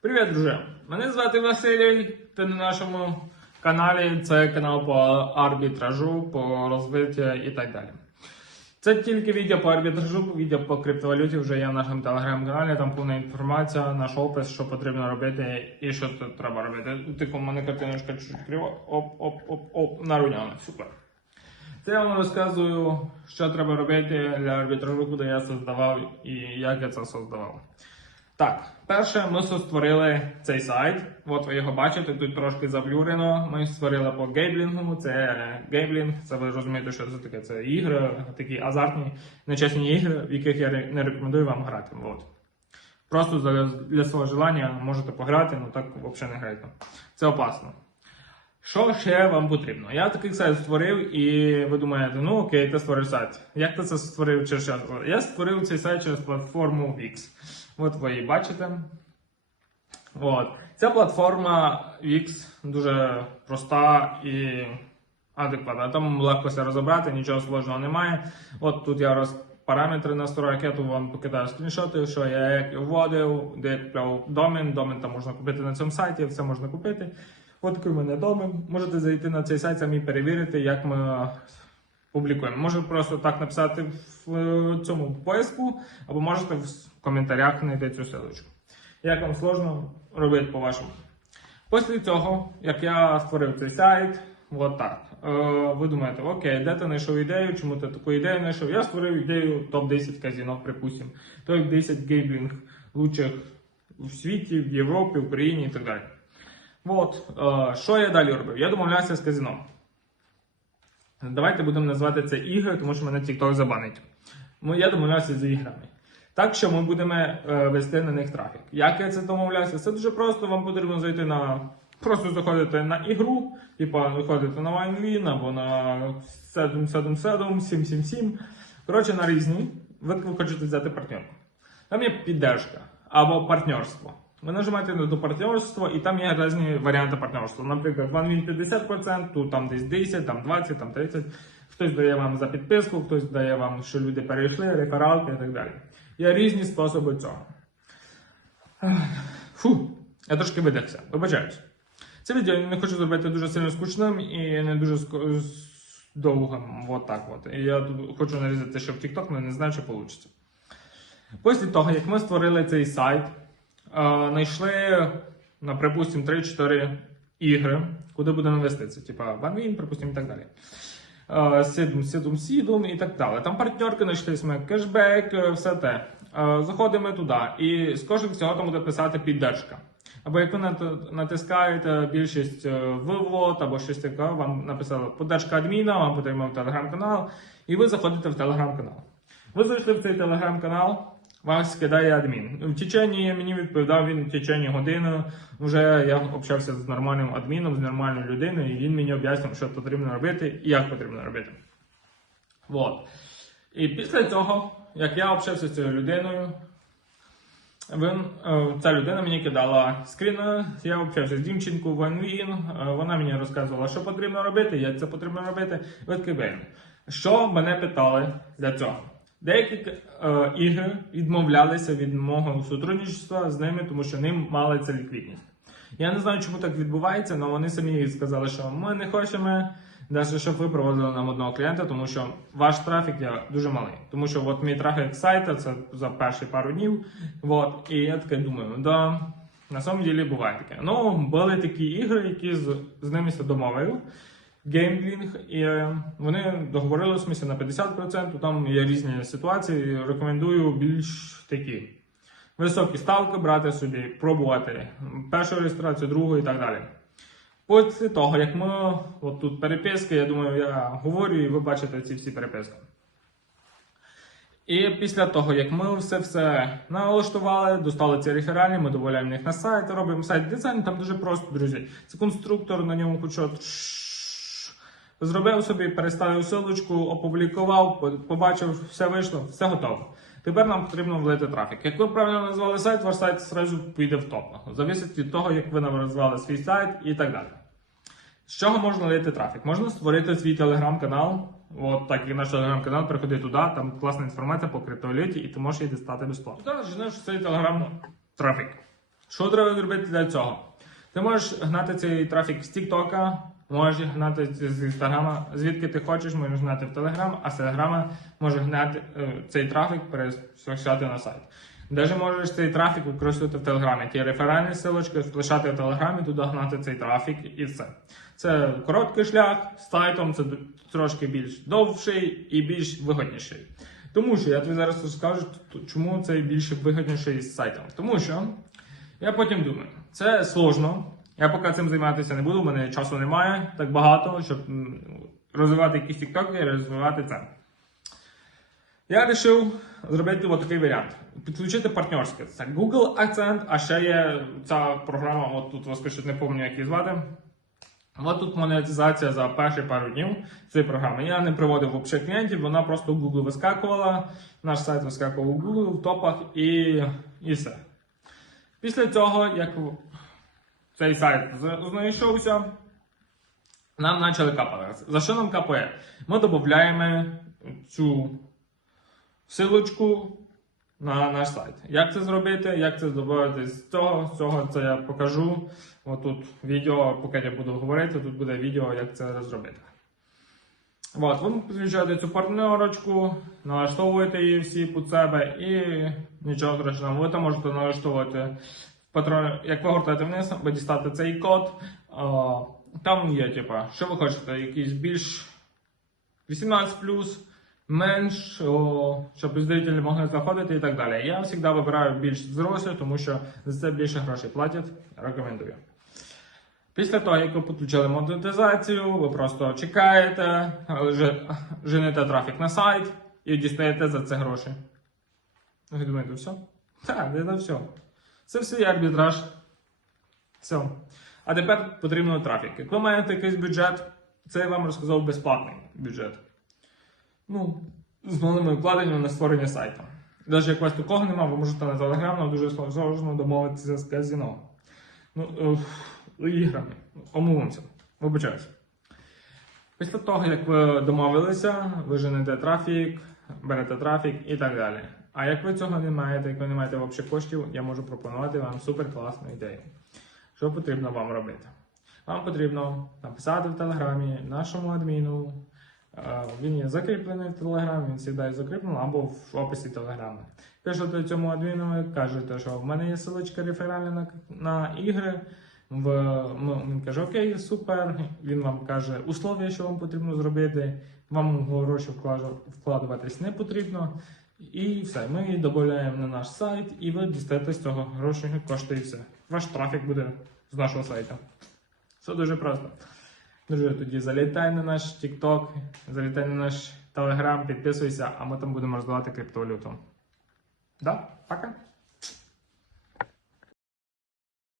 Привіт, друже! Мене звати Василій. Ти на нашому каналі. Це канал по арбітражу, по розвиттю і так далі. Це тільки відео по арбітражу, відео по криптовалюті вже є в нашому телеграм-каналі. Там повна інформація, наш опис, що потрібно робити і що тут треба робити. Типу, у мене картиночка чуть крива. Оп-оп-оп-оп, нарівняно. Супер. Це я вам розказую, що треба робити для арбітражу, куди я создавав і як я це создавав. Так, перше, ми створили цей сайт. От ви його бачите, тут трошки заблюрено. Ми створили по гейблінгу. Це гейблінг, це ви розумієте, що це таке. Це ігри, такі азартні, нечесні ігри, в яких я не рекомендую вам грати. От. Просто для, свого желання можете пограти, ну так взагалі не грайте. Це опасно. Що ще вам потрібно? Я такий сайт створив, і ви думаєте, ну окей, ти створив сайт. Як ти це створив через що? Я створив цей сайт через платформу Wix. От ви її бачите. От. Ця платформа Wix дуже проста і адекватна. Там легко все розібрати, нічого сложного немає. От тут я роз... параметри настрою, тут вам покидаю скріншоти, що я як вводив, де я купляв домен. Домен там можна купити на цьому сайті, все можна купити. От такий у мене домен. Можете зайти на цей сайт самі перевірити, як ми публікуємо. Можу просто так написати в е, цьому поиску, або можете в коментарях знайти цю ссылочку. Як вам сложно робити по-вашому. Після цього, як я створив цей сайт, от так. Е, ви думаєте, окей, де ти знайшов ідею, чому ти таку ідею знайшов? Я створив ідею топ-10 казино, припустимо. Топ-10 гейблінг лучших в світі, в Європі, в Україні і так далі. От, е, що я далі робив? Я домовлявся з казином. Давайте будемо називати це ігри, тому що мене TikTok забанить. Ну, я домовлявся з іграми. Так що ми будемо е, вести на них трафік. Як я це домовлявся? Це дуже просто. Вам потрібно зайти на. Просто заходите на ігру, типа виходите на WineWin або на 777, 777. Коротше, на різні. Ви хочете взяти партнерку. Там є піддержка або партнерство. Ви нажимаєте на до партнерства, і там є різні варіанти партнерства. Наприклад, OneWin 50%, тут там десь 10, там 20, там 30. Хтось дає вам за підписку, хтось дає вам, що люди перейшли, рефералки і так далі. Є різні способи цього. Фу, я трошки видихся, вибачаюсь. Це відео я не хочу зробити дуже сильно скучним і не дуже довгим. От так от. І я хочу нарізати ще в TikTok, але не знаю, чи вийде. Після того, як ми створили цей сайт, знайшли, на, припустимо, 3-4 ігри, куди будемо вести. Типа OneWin, припустимо, і так далі. Сідум, сідум, сідум і так далі. Там партнерки знайшлись ми, кешбек, е, все те. Заходимо туди, і з кожного всього там буде писати піддержка. Або як ви натискаєте більшість е, вивод або щось таке, вам написало поддержка адміна, вам потрібен телеграм-канал, і ви заходите в телеграм-канал. Ви зайшли в цей телеграм-канал, вас кидає адмін. В течені мені відповідав він в течені години. Вже я общався з нормальним адміном, з нормальною людиною, і він мені об'яснив, що потрібно робити і як потрібно робити. Вот. І після цього, як я общався з цією людиною, він, е, ця людина мені кидала скріни, я общався з дівчинкою в OneWin, е, вона мені розказувала, що потрібно робити, як це потрібно робити. От КБН. Що мене питали для цього? Деякі е, ігри відмовлялися від мого сотрудничества з ними, тому що ним мали це ліквідність. Я не знаю, чому так відбувається, але вони самі сказали, що ми не хочемо, навіть щоб ви проводили нам одного клієнта, тому що ваш трафік є дуже малий. Тому що от мій трафік сайта це за перші пару днів. От, і я таке думаю, да, на самом деле буває таке. Ну, були такі ігри, які з, з ними се домовив. Геймблінг, і е, вони договорилися на 50%. Там є різні ситуації. Рекомендую більш такі високі ставки брати собі, пробувати першу реєстрацію, другу і так далі. Після того, як ми от тут переписки, я думаю, я говорю, і ви бачите ці всі переписки. І після того, як ми все все налаштували, достали ці рефералі, ми додаємо їх на сайт, робимо сайт дизайн, там дуже просто, друзі. Це конструктор, на ньому кучу зробив собі, переставив силочку, опублікував, по- побачив, все вийшло, все готово. Тепер нам потрібно влити трафік. Як ви правильно назвали сайт, ваш сайт зразу піде в топ. Зависить від того, як ви назвали свій сайт і так далі. З чого можна лити трафік? Можна створити свій телеграм-канал. От так як наш телеграм-канал, приходи туди, там класна інформація по криптовалюті, і ти можеш її дістати безплатно. Туди женеш цей телеграм трафік. Що треба зробити для цього? Ти можеш гнати цей трафік з TikTok, можеш гнати з Інстаграма, звідки ти хочеш, можеш гнати в Телеграм, а з Телеграма можеш гнати е, цей трафік пересилати на сайт. Даже можеш цей трафік використовувати в Телеграмі. Ті реферальні силочки лишати в Телеграмі, туди гнати цей трафік і все. Це короткий шлях з сайтом, це трошки більш довший і більш вигодніший. Тому що я тобі зараз розкажу, чому це більше вигідніший з сайтом. Тому що я потім думаю, це сложно. Я поки цим займатися не буду, в мене часу немає так багато, щоб розвивати якісь тіктоки і розвивати це. Я вирішив зробити такий варіант: підключити партнерське. Це Google Accent, а ще є ця програма, от тут вискочить, не пам'ятаю, як її звати. От тут монетизація за перші пару днів цієї програми. Я не приводив взагалі клієнтів, вона просто в Google вискакувала, наш сайт вискакував у Google в топах і, і все. Після цього, як цей сайт знайшовся, нам почали капати. За що нам капає? Ми додаємо цю силочку на наш сайт. Як це зробити? Як це зробити з цього? З цього це я покажу. Отут відео, поки я буду говорити, тут буде відео, як це зробити. От, ви підключаєте цю партнерочку, налаштовуєте її всі під себе і нічого страшного. Ви там можете налаштовувати патрон, як ви гортаєте вниз, ви дістати цей код. Там є, типа, що ви хочете, якийсь більш 18 менш, щоб зрителі могли заходити і так далі. Я завжди вибираю більш взрослі, тому що за це більше грошей платять. Рекомендую. Після того, як ви підключили монетизацію, ви просто чекаєте, женете трафік на сайт і дістаєте за це гроші. Ви думаєте, все? Так, це все. Це все є арбітраж. Все. А тепер потрібно трафік. Як ви маєте якийсь бюджет, це я вам розказав безплатний бюджет. Ну, з малими вкладеннями на створення сайту. Навіть як у вас такого немає, ви можете на Telegram, нам дуже сложно домовитися з казино. Ну, іграми. Омовимося. Вибачаюся. Після того, як ви домовилися, ви женете трафік, берете трафік і так далі. А як ви цього не маєте, як ви не маєте взагалі коштів, я можу пропонувати вам супер класну ідею. Що потрібно вам робити? Вам потрібно написати в телеграмі нашому адміну. Е, Він є закріплений в телеграмі, він завжди закріплений або в описі телеграми. Пишете цьому адміну, кажете, що в мене є силочка реферальна на, на ігри. В, ну, він каже, окей, супер. Він вам каже условия, що вам потрібно зробити. Вам гроші вклад- вкладуватись не потрібно. І все, ми її додаємо на наш сайт, і ви дістаєте з цього гроші, кошти і все. Ваш трафік буде з нашого сайту. Все дуже просто. Друзі, тоді залітай на наш TikTok, залітай на наш Telegram, підписуйся, а ми там будемо роздавати криптовалюту. Да? Пока.